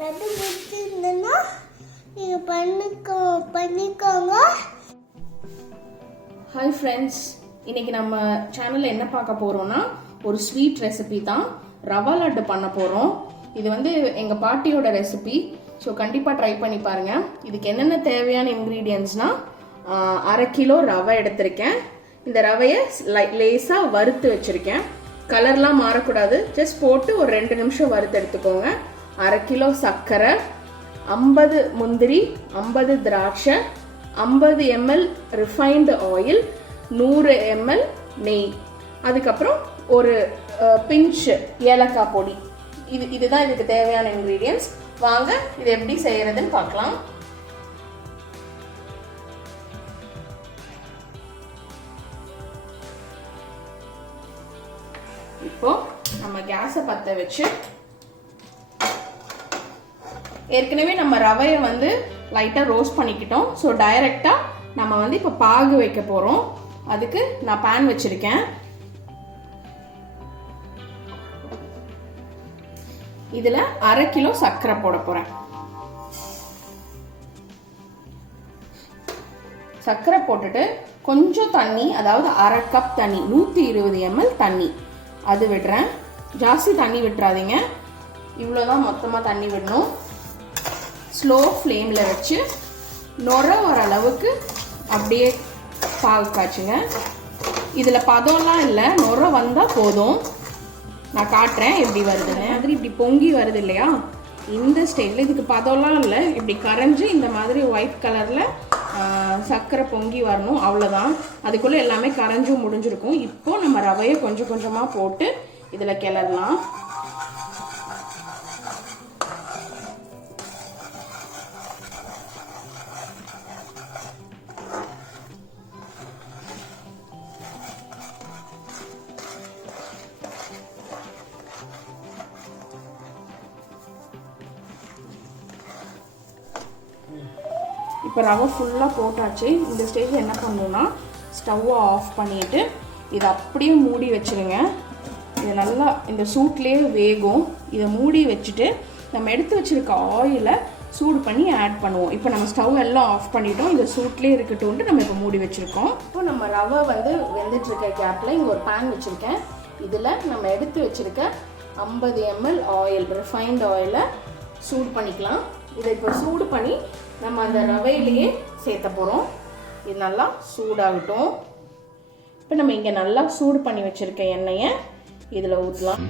லட்டு பிடிச்சிருந்தா நீங்கள் பண்ணிக்கோங்க. ஹாய் ஃப்ரெண்ட்ஸ், இன்னைக்கு நம்ம சேனலில் என்ன பார்க்க போகிறோம்னா ஒரு ஸ்வீட் ரெசிபி தான். ரவா லட்டு பண்ண போகிறோம். இது வந்து எங்கள் பாட்டியோட ரெசிபி. ஸோ கண்டிப்பாக ட்ரை பண்ணி பாருங்கள். இதுக்கு என்னென்ன தேவையான இன்க்ரீடியன்ட்ஸ்னால் 1/2 கிலோ ரவை எடுத்திருக்கேன். இந்த ரவையை லேசாக வறுத்து வச்சுருக்கேன். கலர்லாம் மாறக்கூடாது, ஜஸ்ட் போட்டு ஒரு 2 நிமிஷம் வறுத்து எடுத்துக்கோங்க. 1/2 கிலோ சர்க்கரை, 50 முந்திரி, 50 திராட்சை, 50 ml ரிஃபைன்டு ஆயில், 100 ml நெய், அதுக்கப்புறம் ஒரு பிஞ்ச் ஏலக்காய் பொடி. இதுதான் இதுக்கு தேவையான இன்க்ரீடியன்ட்ஸ். வாங்க இது எப்படி செய்யறதுன்னு பார்க்கலாம். இப்போ நம்ம கேஸை பற்ற வச்சு, ஏற்கனவே நம்ம ரவையை வந்து லைட்டாக ரோஸ்ட் பண்ணிக்கிட்டோம். ஸோ டைரெக்டாக நம்ம வந்து இப்போ பாகு வைக்க போகிறோம். அதுக்கு நான் பேன் வச்சுருக்கேன். இதில் 1/2 கிலோ சர்க்கரை போட போகிறேன். சர்க்கரை போட்டுட்டு கொஞ்சம் தண்ணி, அதாவது 1/2 கப் தண்ணி, 120 ml தண்ணி அது விடுறேன். ஜாஸ்தி தண்ணி விட்டுறாதீங்க, இவ்வளோதான் மொத்தமாக தண்ணி விடணும். ஸ்லோ ஃப்ளேமில் வச்சு நுர வர அளவுக்கு அப்படியே பாகு காய்ச்சுங்க. இதில் பதம்லாம் இல்லை, நுர வந்தால் போதும். நான் காட்டுறேன் எப்படி வருதுன்னு. மாதிரி இப்படி பொங்கி வருது இல்லையா, இந்த ஸ்டேஜில் இதுக்கு பதம்லாம் இல்லை, இப்படி கரைஞ்சி இந்த மாதிரி ஒயிட் கலரில் சர்க்கரை பொங்கி வரணும், அவ்வளோதான். அதுக்குள்ளே எல்லாமே கரைஞ்சும் முடிஞ்சிருக்கும். இப்போ நம்ம ரவையை கொஞ்சம் கொஞ்சமாக போட்டு இதில் கிளறலாம். இப்போ ரவை ஃபுல்லாக போட்டாச்சு. இந்த ஸ்டேஜில் என்ன பண்ணணும்னா ஸ்டவ்வை ஆஃப் பண்ணிவிட்டு இதை அப்படியே மூடி வச்சுருங்க. இது நல்லா இந்த சூட்லேயே வேகும். இதை மூடி வச்சுட்டு நம்ம எடுத்து வச்சுருக்க ஆயிலை சூடு பண்ணி ஆட் பண்ணுவோம். இப்போ நம்ம ஸ்டவ் எல்லாம் ஆஃப் பண்ணிட்டோம். இந்த சூட்லேயே இருக்கட்டும்ட்டு நம்ம இப்போ மூடி வச்சுருக்கோம். இப்போ நம்ம ரவை வந்து வெந்துட்டுருக்க கேப்பில் இங்கே ஒரு பேன் வச்சுருக்கேன். இதில் நம்ம எடுத்து வச்சுருக்க 50 ml ஆயில், ரிஃபைன்டு ஆயிலை சூடு பண்ணிக்கலாம். இதை இப்போ சூடு பண்ணி நம்ம அந்த ரவையிலேயே சேர்த்த போகிறோம். இது நல்லா சூடாகட்டும். இப்போ நம்ம இங்கே நல்லா சூடு பண்ணி வச்சுருக்க எண்ணெயை இதில் ஊற்றலாம்.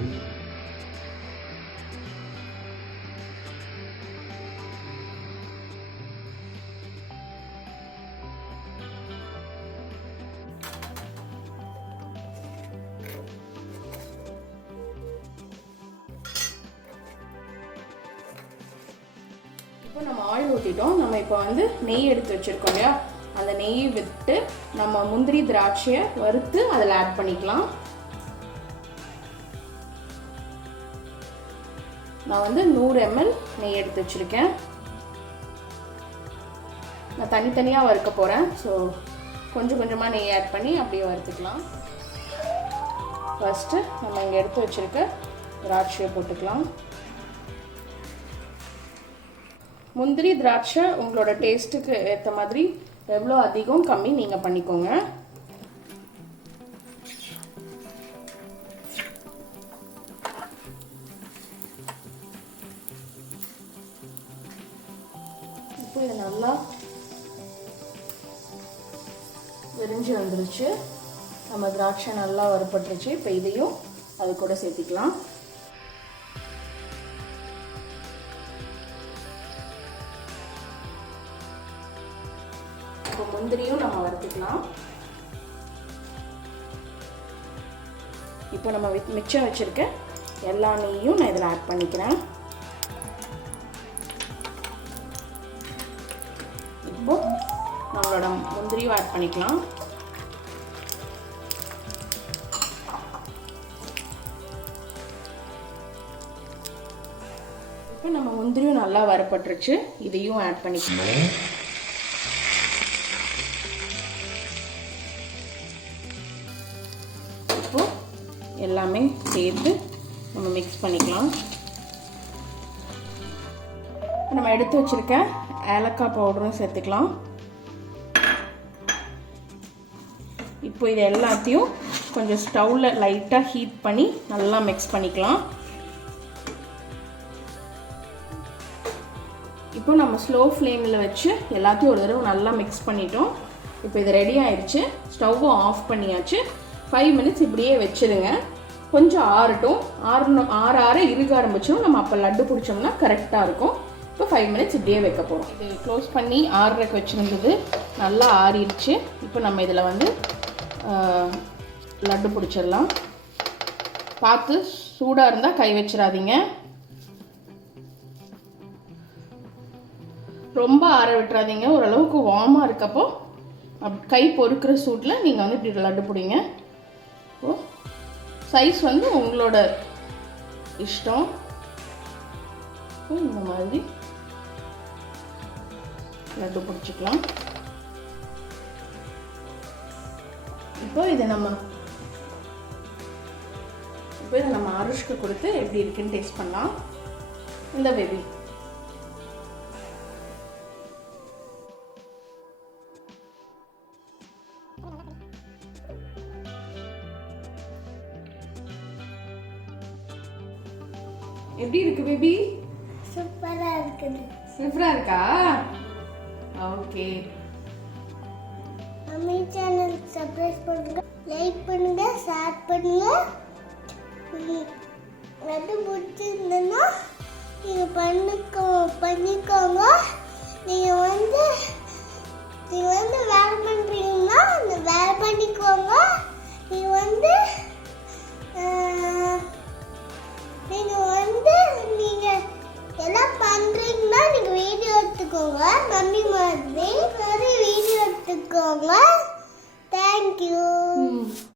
இப்போ நம்ம ஆயில் ஊற்றிட்டோம். நம்ம இப்போ வந்து நெய் எடுத்து வச்சுருக்கோம் இல்லையா, அந்த நெய்யை விட்டு நம்ம முந்திரி திராட்சையை வறுத்து அதில் ஆட் பண்ணிக்கலாம். நான் வந்து 100 ml நெய் எடுத்து வச்சுருக்கேன். நான் தனித்தனியாக வறுக்க போகிறேன். ஸோ கொஞ்சம் கொஞ்சமாக நெய் ஆட் பண்ணி அப்படியே வறுத்துக்கலாம். ஃபஸ்ட்டு நம்ம இங்கே எடுத்து வச்சுருக்க திராட்சையை போட்டுக்கலாம். முந்திரி திராட்சை உங்களோட டேஸ்ட்டுக்கு ஏற்ற மாதிரி எவ்வளோ அதிகம் கம்மி நீங்கள் பண்ணிக்கோங்க. இப்போ இது நல்லா விரிஞ்சு வந்துருச்சு. நம்ம திராட்சை நல்லா வறுபட்டுருச்சு. இப்போ இதையும் அது கூட சேர்த்திக்கலாம். முந்திரியும் நம்ம வறுத்துக்கலாம். இப்போ நம்ம மிச்சம் வச்சிருக்க எல்லா நெய்யும் நான் இதில் ஆட் பண்ணிக்கிறேன். இப்போ நம்மளோட முந்திரியும் ஆட் பண்ணிக்கலாம். இப்போ நம்ம முந்திரியும் நல்லா வறுபட்டுருச்சு. இதையும் ஆட் பண்ணிக்கலாம். இப்போ எல்லாமே சேர்த்து நம்ம மிக்ஸ் பண்ணிக்கலாம். நம்ம எடுத்து வச்சிருக்க ஏலக்காய் பவுடரும் சேர்த்துக்கலாம். இப்போ இது எல்லாத்தையும் கொஞ்சம் ஸ்டவ்வில் லைட்டாக ஹீட் பண்ணி நல்லா மிக்ஸ் பண்ணிக்கலாம். இப்போ நம்ம ஸ்லோ ஃப்ளேமில் வச்சு எல்லாத்தையும் ஒரு தடவை நல்லா மிக்ஸ் பண்ணிட்டோம். இப்போ இது ரெடி ஆயிடுச்சு. ஸ்டவ்வை ஆஃப் பண்ணியாச்சு. 5 மினிட்ஸ் இப்படியே வச்சுருங்க. கொஞ்சம் ஆறட்டும். ஆற இருக ஆரம்பிச்சிடும். நம்ம அப்போ லட்டு பிடிச்சோம்னா கரெக்டாக இருக்கும். இப்போ 5 மினிட்ஸ் இப்படியே வைக்க போகிறோம். இது க்ளோஸ் பண்ணி ஆறுறக்கு வச்சுருந்தது நல்லா ஆறிடுச்சு. இப்போ நம்ம இதில் வந்து லட்டு பிடிச்சிடலாம். பார்த்து சூடாக இருந்தால் கை வச்சிடாதீங்க. ரொம்ப ஆற விட்டுறாதீங்க. ஓரளவுக்கு வார்மாக இருக்கப்போ கை பொறுக்கிற சூட்டில் நீங்கள் வந்து இப்படி லட்டு பிடிங்க. ஓ சைஸ் வந்து உங்களோட இஷ்டம். இந்த மாதிரி லட்டு பிடிச்சிக்கலாம். இப்போ இதை நம்ம ஆருஷ்க்கு கொடுத்து எப்படி இருக்குன்னு டேஸ்ட் பண்ணலாம். இந்த பேபி எப்படி இருக்கு பேபி? சூப்பரா இருக்குது. சூப்பரா இருக்கா? ஓகே. அம்மி சேனல் சப்ஸ்கிரைப் பண்ணுங்க, லைக் பண்ணுங்க, ஷேர் பண்ணுங்க. லட்டு பிடிச்சிருந்தா நீங்க பண்ணிக்கோங்க. நீங்க வந்து வேலை பண்றீங்கன்னா வேலை பண்ணிக்கோங்க. நீங்க வந்து எல்லாம் பண்றீங்கன்னா நீங்க வீடியோ எடுத்துக்கோங்க. மம்மி மாதிரி வீடியோ எடுத்துக்கோங்க. தேங்க்யூ.